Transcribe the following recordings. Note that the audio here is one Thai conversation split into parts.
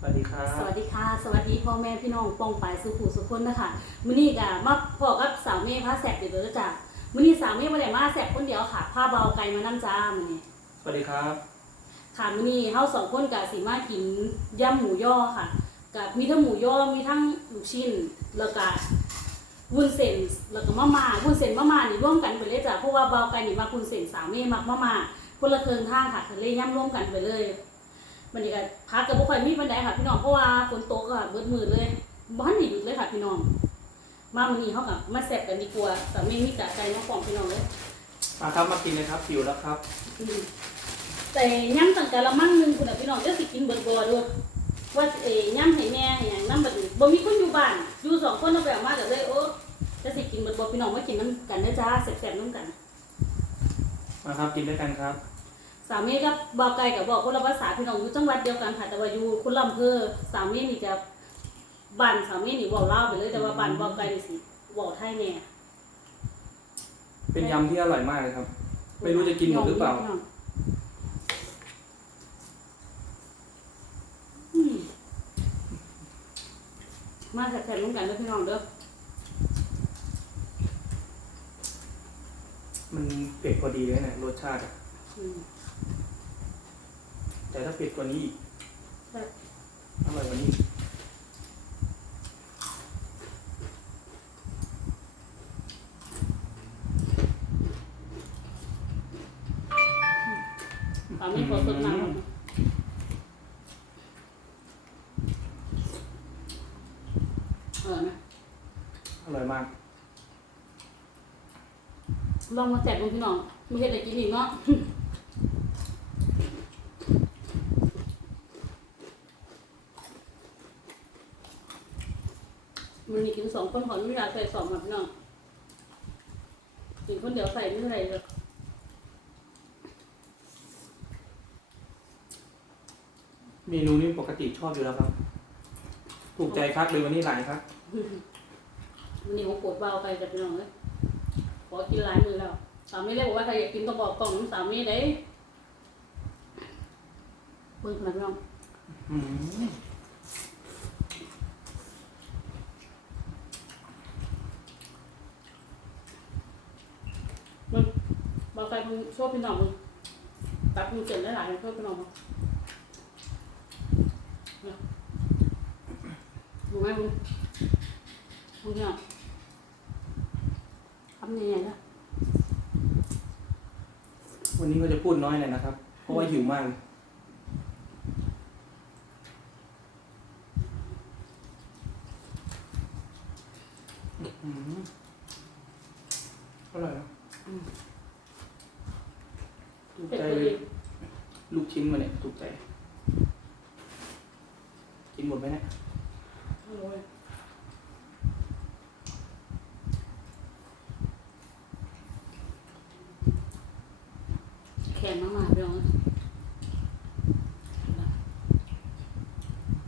สวัสดีครับสวัสดีค่ะ สวัสดีพ่อแม่พี่น้องปองปายสุขุสุขคนนะคะมื้อนี้ก็มาพอกับสาวเมย์พาแสบเดี๋ยวเด้อจ้ะมื้อนี้สาวเมย์บ่ได้มาแสบคนเดียวค่ะพาเบาไก่มานํจ้ามื้อนี้สวัสดีครับ ค่ะมื้อนี้เฮาสองคนก็สิมากินยำหมูย่อค่ะกับมีทั้งหมูย่อมีทั้งลูกชิ้นแล้วก็วุ้นเส้นแล้วก็มะม่าวุ้นเส้นมะม่านี่ร่วมกันไปเลยจ้ะเพราะว่าเบาไก่นี่มักวุ้นเส้นสาวเมย์มักมะม่าคนละเครื่องทางค่ะก็เลยย่ำร่วมกันไปเลย มันนี่ก็พักก็บ่ค่อยมีปานใดค่ะพี่น้องเพราะว่าฝนตกก็เบิดมือเลยบ่ทันได้หยุดเลยค่ะพี่น้อง มามื้อนี้เฮาก็มาแซ่บกันดีกว่าสาวเมย์มีกะไก่มาฟ้องพี่น้องเลยมาครับมากินเลยครับหิวแล้วครับอืมแต่ย่ำตั้งกะละมังหนึงคุณน่ะพี่น้องจะสิกินเบิดบ่ดูว่าเอ้ย่ำให้แม่ให้หยังนำบัดนี้บ่มีคนอยู่บ้านอยู่สองคนเอาไปเอามาก็เลยโอ้จะสิกินเบิดบ่พี่น้องมากินนํกันเด้อจ้าแซ่บๆนํกัน มาครับกินด้วยกันครับ สามีกับบ่าวไก่ก็บอกคนละภาษาพี่น้องอยู่จังหวัดเดียวกันค่ะแต่ว่าอยู่คนละอำเภอสามีนี่จะบ้านสามีนี่เว้าลาวไปเลยแต่ว่าบ้านบ่าวไก่นี่สิเว้าไทยแน่เป็นยำที่อร่อยมากเลยครับ ไม่รู้จะกินหมดหรือเปล่าอืมมาแซ่บๆนํกันเด้อพี่น้องเด้อมันเผ็ดพอดีเลยนะรสชาติอะ อืมแต่ถ้าเผ็ดกว่านี้อีกแซ่บอร่อยกว่านี้อีกสามีขอสดน้ำก่อนเออนะอร่อยมาก ลองมาแจกดูพี่น้องไม่ใช่แต่กินอีกเนาะ มันมีกินสอง คนขออนุญาตใส่สองแบบพี่น้องกินคนเดียวใส่ไม่เท่าไหร่เลยเมนูนี้ปกติชอบอยู่แล้วครับ ถูกใจครับเลยวันนี้หลายครับมันนี่ของโปวดเบาไปจะพี่น้องเลยขอกินหลายมือแล้ว สามีเลยบอกว่าใครอยากกินต้องบอกกล่องน้ำสามีได้เพิ่งขนาดพี่น้องอืมมึงบอก ใครมึงชอบพี่น้องมึงตัดมึงเสร็จได้หลายชอพี่น้องมึงมองไหมมึงมึงเนี่ยทำยังไงนะวันนี้ก็จะพูดน้อยหน่อยนะครับ เพราะว่าหิวมากเลยอืมอร่อยนะ อืม ถูก เผ็ด ใจ พอ เล ดี ย ลูกชิ้นมาเนี่ยถูกใจ กินหมดไหมเนี่ย โอ้ยแข็งมากๆพี่น้อง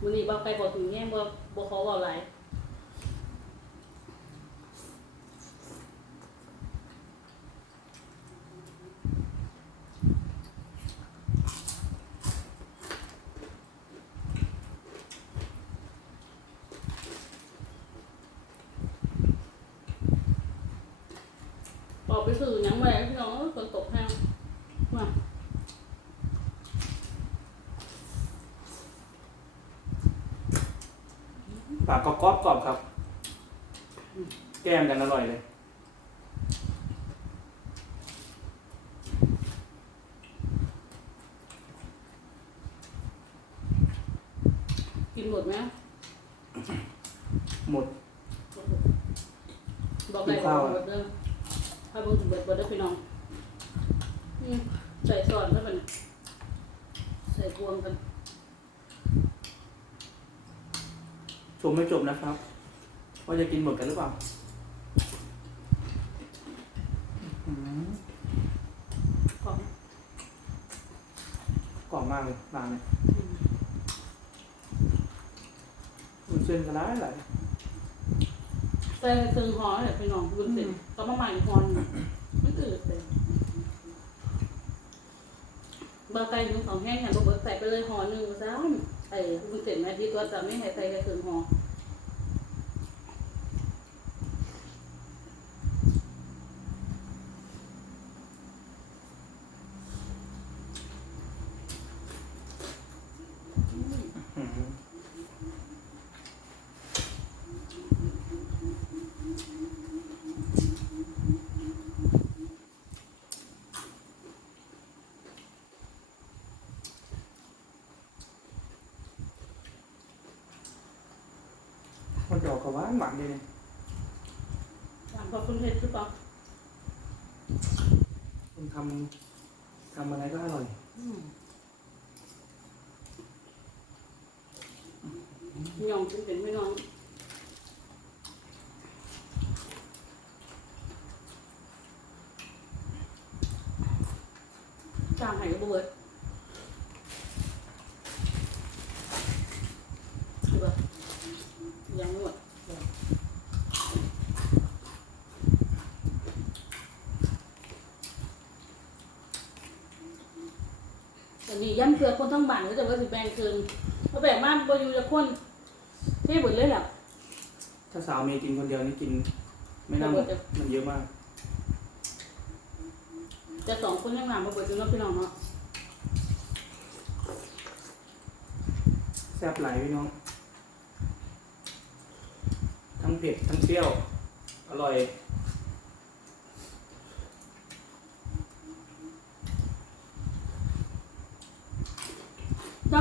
วั นี่บางไปบอกถึงแง่บ่บ่เขาบอกอะไรบอกไปสื่อหยังไงพี่น้องฝนตกแห้งมา ปากกรอบกรอบกรอบครับ แก้มกันอร่อยเลย กินหมดไหมหมด บอกไปบอกหมดเด้อถ้าเบิ่งถึงเบิดเบิดเด้อพี่น้องอืมใส่ซอสแล้วมันใส่พวงกัน ชมไม่จบนะครับ ว่าจะกินหมดกันหรือเปล่าอืมของกรอบมากเลยบางเลย อืม มัน เส้นกันได้หลายใส่ซึ่งห่อเนี่ยพี่น้องบุญเสร็จก็มาใหม่ฮอนมันอืดเลยบาไก่หนึ่งสองแห้งเนี่ยบ่เบิดใส่ไปเลยห่อหนึ่งซะไอ้วุ้นเส้นแม่ที่ตัวจะไม่ให้ใส่แค่ครึ่งห่อมมันดอกกับหวานหวานเลยเนี่ย ถามพอคุณเห็ดหรือเปล่า คุณทำทำอะไรก็อร่อยอืมยองเป็นๆไม่น้องจางให้ก็บ่เบิดบ่ยังไม่หมดอันนี้ย่ำเกลือ คนทั้งบ้านก็จะว่าสิแบ่งคืนเพราะแบ่งบ้านบ่อยู่จะคนเท่เบิดเลยแหละถ้าสาวเมย์กินคนเดียวนี่กิน ไม่น่าหมดมันเยอะมาก จะสองคนยังหนามาเบิดอยู่เนาะพี่น้องเนาะแซ่บไหลายพี่น้อง ทั้งเผ็ดทั้งเปรี้ยว อร่อย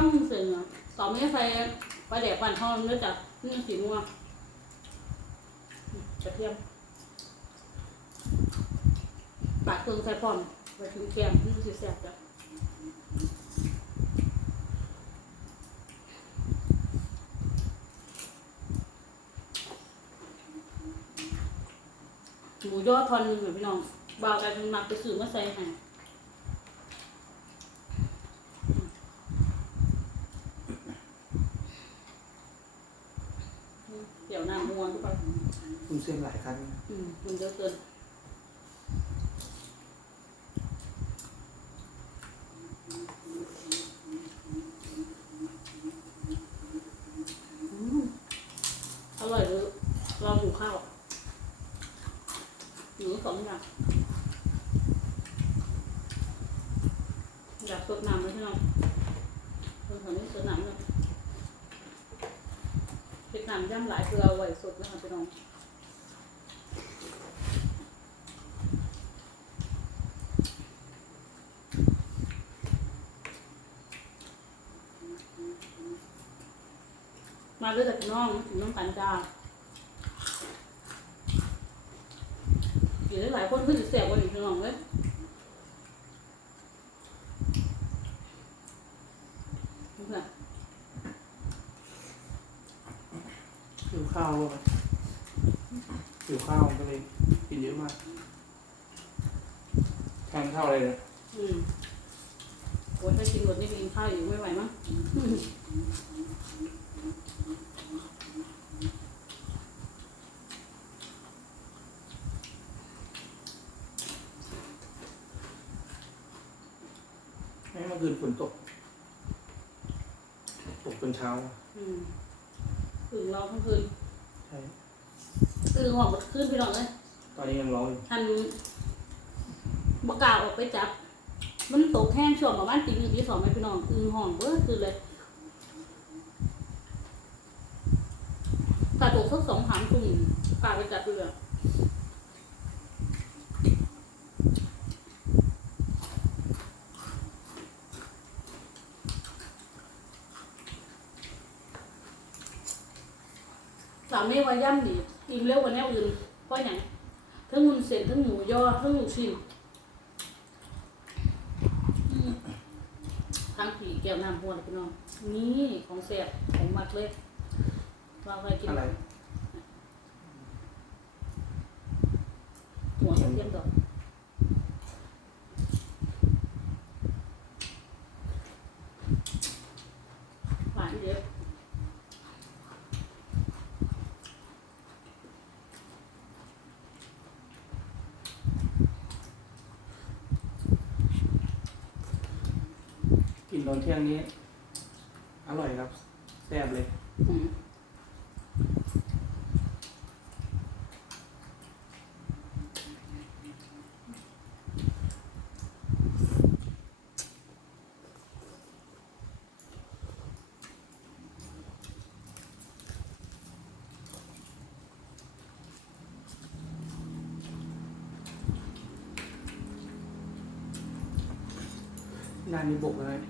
จ้ำเสร็จเนาะต่อไม่ใส่ปลาแดกปั่นทอดเนื้อจากเนี่สีนัวงกระเทียมปาดเครื่องใส่พร้อมไปถึงแกมนี่สิแซ่บจ้ะหมูยอทอนหนึ่งเหรอนพี่น้องบ่าวกันมักไปซื้อมาใส่ให้ เดี๋ยวน้ำมัวทุกคน คุณเส้น หลายครั้งอืมมันเยอะเกินอืมอร่อยเลยลองหมูข้าวหมูสองอย่างอยากสดน้ำเลยใช่ไหมเออตอนนี้สดน้ำเลยเป็นน้ำย่ำหลายคือเอาไว้สดนะคะพี่น้อง มาด้วยจากพี่ น้องถึงน้องกันจ้าอยู่ได้หลายคนเพื่อนจะเสียบกว่าอีกพี่น้องเว้ยเพื่อนหิวข้าวก็หิวข้าวก็เลยกินเยอะมากแทนข้าวอะไรเลยอืมโอ้ยถ้ากินหมดนี่กินข้าวอยู่ไม่ไหวมั้งอืม ให้เมื่อคืนฝนตก ตก จนเช้าอืมถึงเราทั้งคืนใช่ตื่นหอบหมดคืนพี่น้องเลยตอนนี้ยังร้อนอยู่ทันบกล้าออกไปจับ มันตกแห้งช่วงประมาณตีหนึ่งตีสองไหมพี่น้องอึงห้องเบ้อคือเลยกาตกสักสองสามทุ่มกล้าไปจับเรือามเมฆว่าย่ำดีอิ่มเร็วกว่าแนวอื่นเพราะอย่างทั้งมุนเส้นทั้งหมูยอทั้งลูกชิ้นอืมทั้งผีแก้วน้ำหัวเลยพี่น้องนี่ของแซ่บของมักเลยว่าไปกินอะไรหัวกระเทียมดอกหวานเยอะ กินต อนเที่ยงนี้ อร่อยครับแซ่บเลยอืมหน้านี้บกเลยอืมห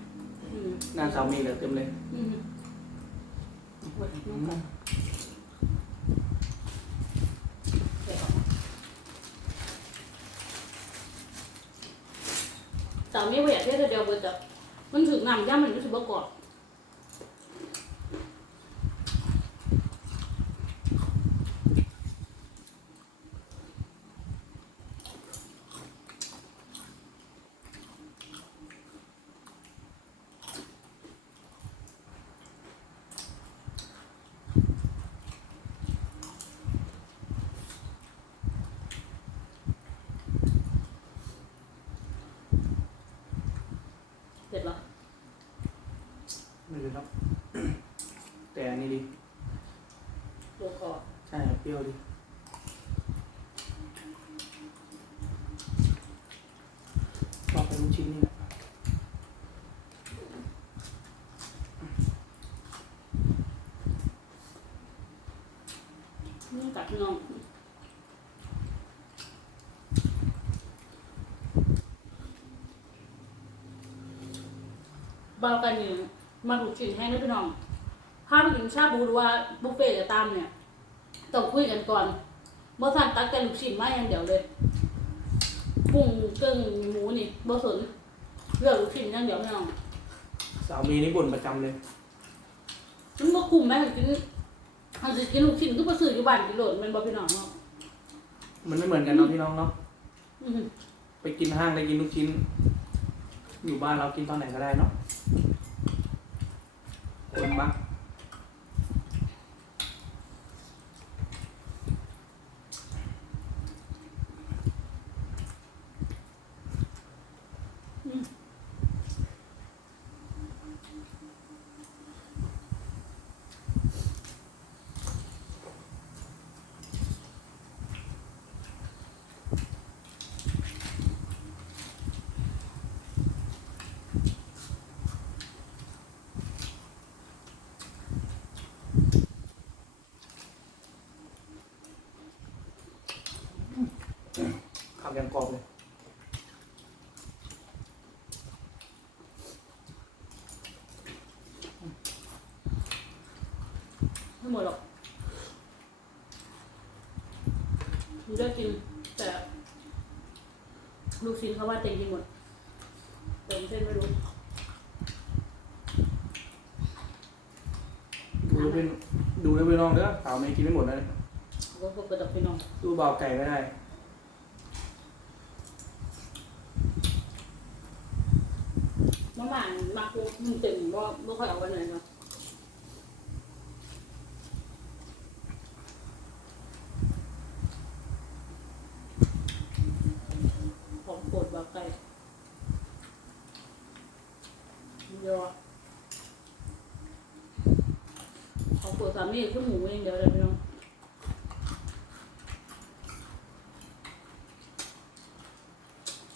น้าสาวเหลือเต็มเลยอืมโอ้ยน้องกันเดี๋ยวก่อะสามีเทเท่เดียวเบิดจ้ะมันถึงน้ำย่ำมันรู้สึกว่ากรอบ เสร็จแล้ว ไม่เลยครับ แต่อันนี้ดี ตัวกรอบใช่เปรี้ยวดีชอบเป็นลูกชิ้นนี่แหละนี่กัดน้องเบากันอยู่มาถูกชิ้นแห้งด้วยพี่น้อง กินชาบูหรือว่าบุฟเฟ่ต์จะตามเนี่ยต้องคุยกันก่อนเมื่อสั่นตักแต่ลูกชิ้นมาอย่างเดียวเลยกุ้งเกิ้งหมูนี่บ่สนเลือกลูกชิ้นอย่างเดียวพี่น้องสาวเมย์นี่บ่นประจำเลย มันบ่คุ้มแม่กินอันสิกินลูกชิ้นก็บ่ซื้ออยู่บ้านกินโหลดแมันบ่พี่น้องเนาะมันไม่เหมือนกันเนาะพี่น้องเนาะอือหือไปกินห้างได้กินลูกชิ้น อยู่บ้านเรากินตอนไหนก็ได้เนาะคนมัก ข้าวยัง กรอบเลยไม่หมดหรอกมันจะกิน แต่ ลูกชิ้นเขาว่าเต็มกินหมดเต็มเส้นไม่รู้ดูแล้วเป็นดูแล้วพี่น้องเด้อสาวเมย์กินไม่หมดนะก็พบกับพี่น้อง ดูเบาไก่ไม่ได้ เมื่อวานมาคุมันตึงว่าไม่ค่อยเอาไว้ไหนเนาะของโปรดแบบไก่ยอของโปรดสามีคือหมูเองเดียวเลยพี่น้อง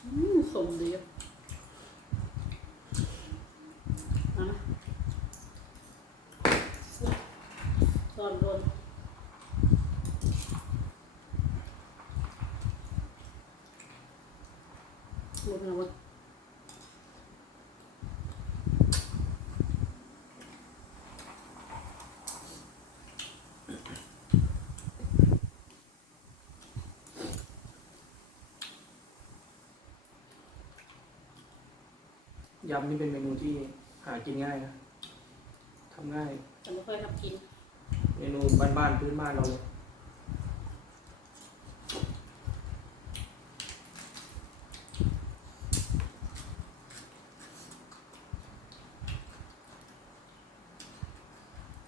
อืมสมดีอะ เอามาตอนโดน รวมแล้ววะยำนี่เป็นเมนูที่หากินง่ายนะทำง่าย แต่ไม่ค่อยทำกิน เมนูบ้านๆพื้นบ้านเราเลย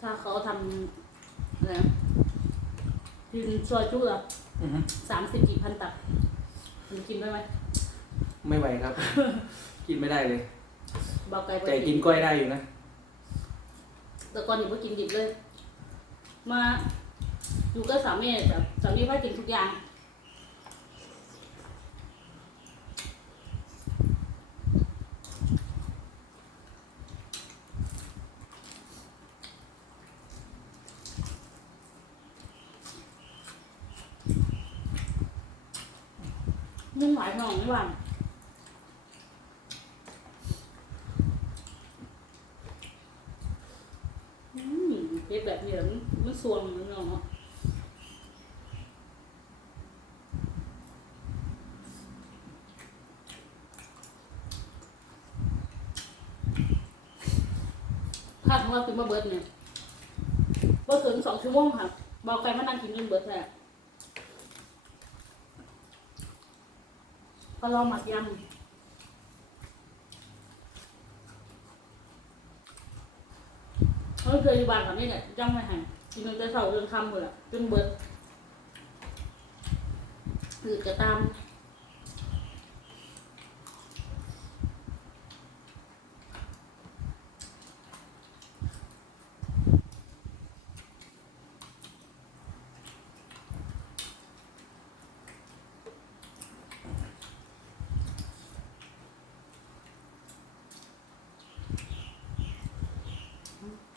ถ้าเขาทำอะไรนะ กินซอยจุ๊อะอือฮึสามสิบกี่พันตับมันกินได้ไหมไม่ไหวครับ กินไม่ได้เลยเบาไกลไปแต่กินกล้อยได้อยู่นะ แตแต่ก่อนอยู่ก็กินดิบเลย มาอยู่กับสามีแบบสามีพ่อกินทุกอย่างนึ่งหลายหน่องไม่หวานอืม เฮ็ดแบบนี้แล้วมันมันส่วงมันเนาะถ้าของเรากินมาเบิดเนี่ยบ่ถึงสองชั่วโมงค่ะเบาไก่มานั่งกินจนเบิดแท้ก็ลองหมักยำ เขาเคยอยู่บ้านกับนี่แหละจังไม่หายกินจนจะเศร้าจนคำหมดละจนเบิดคือกระตาม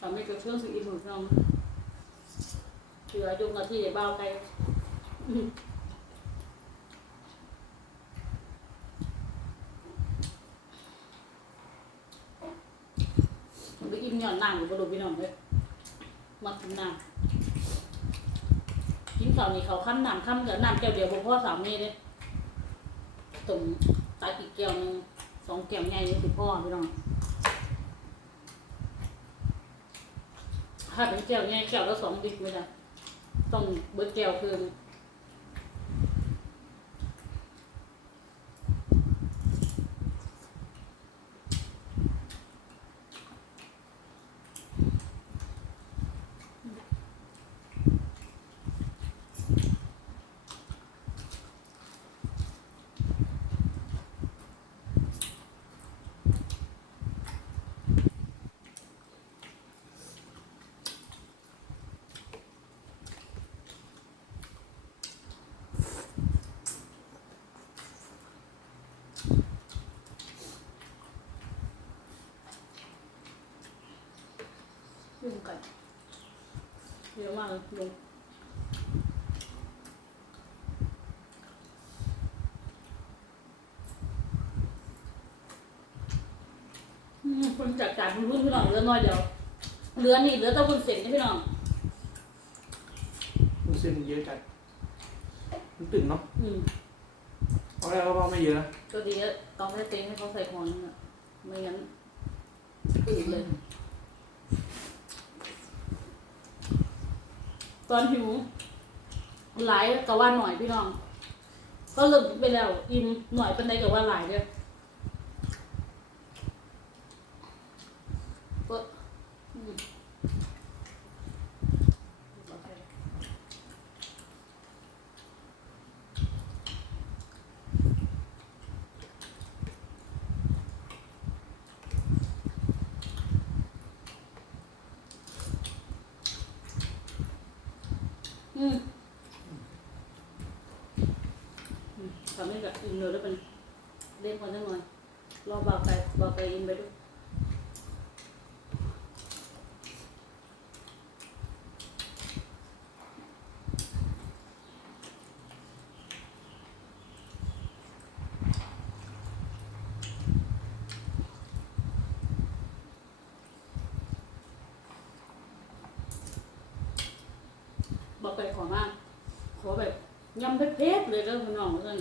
ทำให้กระเชื่องสิ่งอีกหนึ่งน้องเชื่อจุงกับที่เบาไปอืมมันไปอิ่มหย่ อนน้ำอยู่บนรถพี่น้องเลยมากินน้ำกินข้าวนี่เขาขั้นน้ำขั้นกับน้ำแก้วเดียวบ่พ่อสามเมตรเลยตุ่มตายปีกแก้วหนึงสองแก้วใหญ่เลยสิพ่อพี่น้อง ถ้าเป็นแก้วเนี่ยแก้วละสองลิตรไม่ได้ต้องเบิดแก้วเพิ่มงกัน เยอะมากเลยยุงอืมคนจัดการคุณรุ่นพี่น้องเหลือน้อยเดียวเหลือนี่เหลือแต่คุณเสร็จนะพี่น้องมันเส้นเยอะจัดมันตึงเนาะอืมเอาแล้วก็ไม่เยอะนะก็ดีอะต้องให้เต็งให้เขาใส่ของนึงอะไม่งั้นอืดเลย ตอนหิว หลายกับว่าหน่อยพี่น้อง ก็เลิกไปแล้วอิ่มหน่อยเป็นไดกับว่าหลายเด้อก็อืมโอเคอืมอืมทำให้กับอิ่มเลยแล้วเป็นเล่นคนสักหน่อย รอเบาไปเบาไปอิ่มไปด้วย บอ กไปขอมากขอแบบยำเผ็ดๆเลยแล้วคุณน้องเพื่อน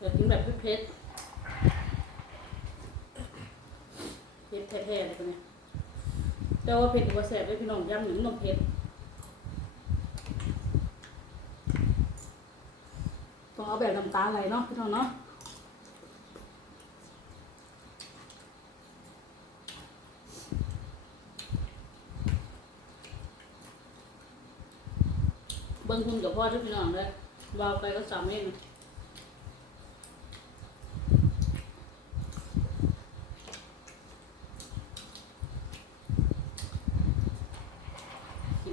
อยากกินแบบเผ็ดๆเผ็ดแท้ๆเลยคนนี้แต่ว่าเผ็ดกว่าแซ่บเลยพี่น้องยำหนึ่งนมเผ็ดต้องเอาแบบน้ำตาไหลเนาะพี่น้องเนาะเบิ่งคุณกับพ่อทุกพี่น้องเลยวาวไปก็สามเอง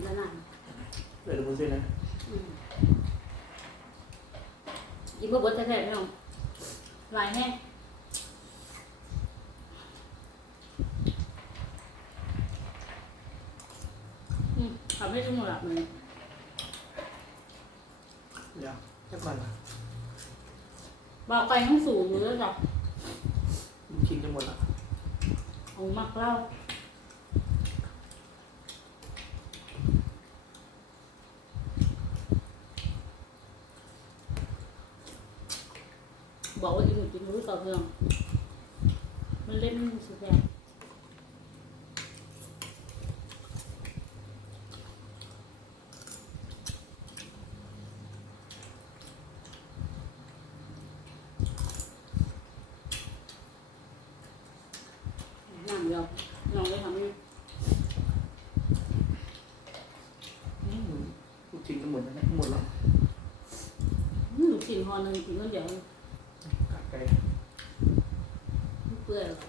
แล้วนะ เหลือแต่วุ้นเส้นนะ อืมอีกเบอร์เบิร์ดแท้ๆพี่น้องลายแห้งอืมทำให้ทั้งหมดละมือ เดี๋ยวจักมันละ บ่าวไก่ทั้ง สูงมือจ้ะลูกชิ้นจะหมดละเอามักเล่าบอกว่าอีหมูกินมือต่อเนื่องมันเล่นสุดแย่ นั่งเดียวลองเลยทำให้ อืมลูกชิ้นจะหมดแล้วนะหมดแล้ว หนูกินหอหนึ่งกินคนเดียว กัดไก่ เปื่อยหรอก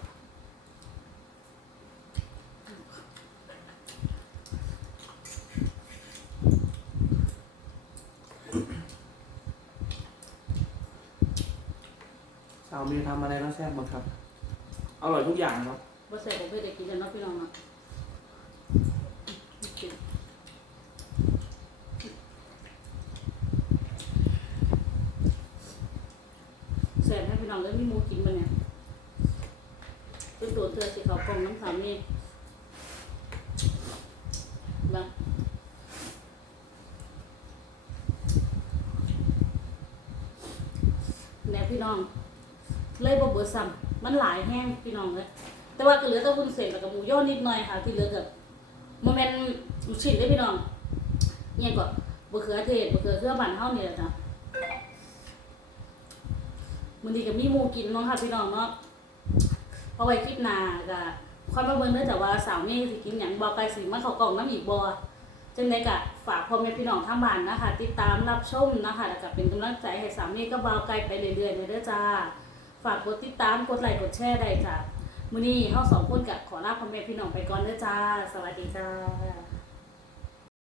สาวมีทำอะไรแล้วแซ่บบ้างครับ อร่อยทุกอย่างครับว่าใส่ของเพื่อจะกินกันเนาะพี่น้องเนาะกินแซ่บให้พี่น้องแล้วมีหมูกินมาเนี่ยตัวตัวเธอสิเขากล่องน้ำสามนี่มา แน่พี่น้อง เลยบ่เบิดซ้ำมันหลายแห้งพี่น้องเลยแต่ว่าก็เหลือแต่วุ้นเส้นแล้วก็หมูย่อนิดหน่อยค่ะ ที่เหลือก็บ่แม่นลูกชิ้นเด้พี่น้องเนี่ยก็บ่เขือเทศบ่เขือเครือบ้านเฮานี่แหละจ้ะมื้อนี้ก็มีหมูกินเนาะค่ะพี่น้องเนาะเอาไว้คลิปหน้าก็ค่อยมาเบิ่งเด้อแต่ว่าสาวเมย์สิกินหยังบ่ไกลสิมาเข้ากล่องน้ำอีกบ่จังไดก็ ฝากพ่อแม่พี่น้องทางบ้านนะคะ ติดตามรับชมนะคะแล้วก็เป็นกำลังใจให้สามีก็บาวไกลไปเรื่อยๆเลยเด้อจ้า ฝากกดติดตามกดไลค์กดแชร์ได้จ้ะมื้อนี้เฮาสองคนกับขอลาพ่อแม่พี่น้องไปก่อนเด้อจ้า สวัสดีจ้า